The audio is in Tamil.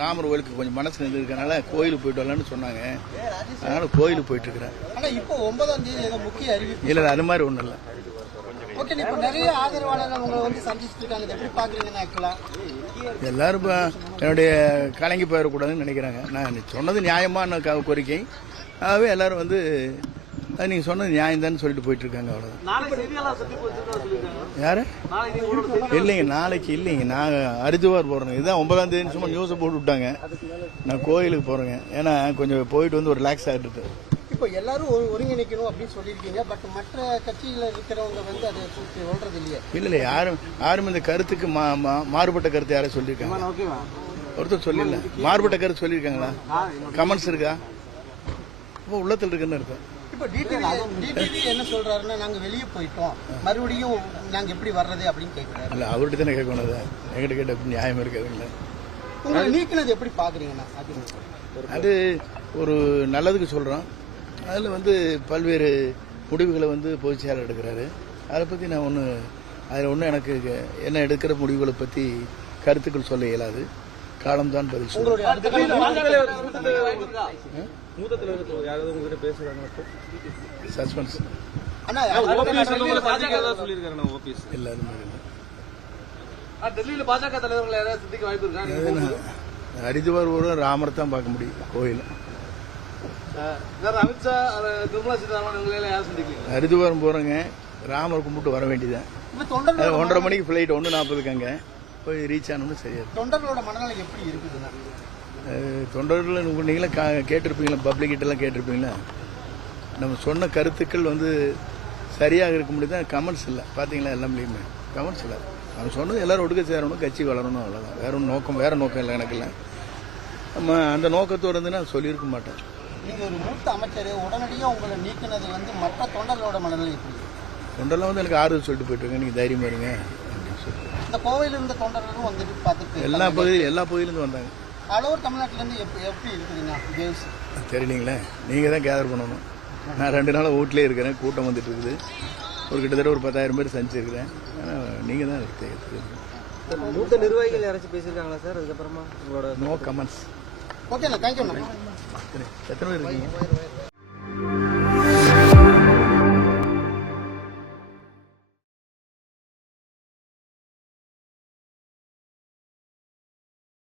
ராமர் கோயிலுக்கு கொஞ்சம் மனசு இருந்திருக்கனால கோயிலுக்கு போயிட்டு வரலான்னு சொன்னாங்க. அதனால கோயிலுக்கு போயிட்டு இருக்கிறேன் ஆனா இப்போ ஒன்பதாம் தேதி ஏதோ முக்கிய அறிவிப்பு. இல்லை அது மாதிரி ஒன்றும் இல்லை. எல்லாரும் என்னுடைய கலங்கி போயிடக்கூடாதுன்னு நினைக்கிறாங்க. நான் சொன்னது நியாயமான கோரிக்கை. ஆகவே எல்லாரும் வந்து அது நீங்கள் சொன்னது நியாயம் சொல்லிட்டு போயிட்டு இருக்காங்க அவ்வளோதான் யாரு? இல்லைங்க நாளைக்கு இல்லைங்க. நான் ஹரித்துவார் போகிறேங்க இதுதான் ஒன்பதாம் தேதி சும்மா நியூஸை போட்டு விட்டாங்க. நான் கோயிலுக்கு போகிறேங்க ஏன்னா கொஞ்சம் போயிட்டு வந்து ஒரு ரிலாக்ஸ் ஆகிட்டு இப்போ எல்லாரும் ஒரு- ஒருங்கிணைக்கணும் அப்படின்னு சொல்லியிருக்கீங்க. பட் மற்ற கட்சியில இருக்கிறவங்க வந்து அதை சொல்றது இல்லையே. இல்லை இல்லை யாரும் யாரும் இந்த கருத்துக்கு மா மா- மாறுபட்ட கருத்து யாரும் சொல்லியிருக்காங்க. ஓகேவா? ஒருத்தர் சொல்லல மாறுபட்ட கருத்து சொல்லியிருக்காங்களா? கமெண்ட்ஸ் இருக்கா? இப்போ உள்ளத்தில் இருக்குன்னு அர்த்தம். இப்போ டிடிவி டிடிவி என்ன சொல்றாருன்னா நாங்க வெளியே போயிட்டோம். மறுபடியும் நாங்க எப்படி வர்றது அப்படின்னு கேட்கிறாரு இல்லை அவர்கிட்ட தானே கேட்கணும் அதை? என்கிட்ட கேட்ட நியாயம் இருக்காதுங்களா உங்களை நீக்கினது எப்படி பாக்குறீங்கண்ணா அது அது ஒரு நல்லதுக்கு சொல்கிறோம் அதில் வந்து பல்வேறு முடிவுகளை வந்து பொதுச் செயலர் எடுக்கிறாரு. அதை பற்றி நான் ஒன்று அதில் ஒன்றும் எனக்கு என்ன எடுக்கிற முடிவுகளை பற்றி கருத்துக்கள் சொல்ல இயலாது. பதில் யாராவது உங்ககிட்ட பேசுறாங்க சஸ்பென்ஸ். இல்லை அது மாதிரி டெல்லியில பாஜக தலைவர்கள் யாராவது சந்திக்க வாய்ப்பு இருக்கா? ஹரிதுவார் ஊரும் ராமர் தான் பார்க்க முடியும் கோயில். அமித்ஷா நிர்மலா சீதாராமன் ஹரிதுவாரம் போகிறேங்க ராமர் கும்பிட்டு வர வேண்டியதான் ஒன்றரை மணிக்கு ஃப்ளைட் ஒன்று நாற்பதுக்கு அங்கே. போய் ரீச் ஆனோம்னு சரியா இருக்கும். தொண்டர்களோட மனநிலை எப்படி இருக்குதுண்ணா அஹ் தொண்டர்கள் நீங்களும் கா- கேட்டிருப்பீங்களா? பப்ளிக் கிட்டலாம் கேட்டிருப்பீங்களா? நம்ம சொன்ன கருத்துக்கள் வந்து சரியாக இருக்க முடியுது? தான் கமெண்ட்ஸ் இல்லை. பார்த்தீங்களா எல்லாமே கமெண்ட்ஸ் இல்லை. நம்ம சொன்னது எல்லாரும் ஒடுக்க சேரணும் கட்சி வளரணும் அவ்வளோதான் வேற நோக்கம் வேற நோக்கம் இல்லை எனக்கு இல்லை. நம்ம அந்த நோக்கத்தோடு நான் சொல்லியிருக்க மாட்டேன். நீங்க ஒரு மூத்த அமைச்சர் உடனடியா உங்களை நீக்கினது வந்து மற்ற தொண்டர்களோட மனநிலை எப்படி? தொண்டெல்லாம் வந்து எனக்கு ஆறுதல் சொல்லிட்டு போயிட்டு இருக்கேன் நீங்கள் தைரியமாக இருங்க. இந்த கோவையில இருந்த தொண்டர்களும் வந்துட்டு பார்த்துட்டு எல்லா பகுதி எல்லா பகுதியிலேருந்து வந்தாங்க. அளவர் தமிழ்நாட்டுல இருந்து எப்படி எப்படி இருக்குதுங்க? கேர்ள்ஸ் தெரியலீங்களே நீங்கள். தான் கேதர் பண்ணணும். நான் ரெண்டு நாளாக வீட்டிலே இருக்கிறேன். கூட்டம் வந்துட்டு இருக்குது. ஒரு கிட்டத்தட்ட ஒரு பத்தாயிரம் பேர் சந்திச்சிருக்கிறேன். ஆனால் நீங்கள் தான் தெரியும் மூத்த நிர்வாகிகள் யாராச்சும் பேசியிருக்காங்களா சார்? அதுக்கப்புறமா உங்களோட நோ கமெண்ட்ஸ் ஓகேண்ணா தேங்க்யூண்ணா எத்தனை பேர் இருக்கீங்க?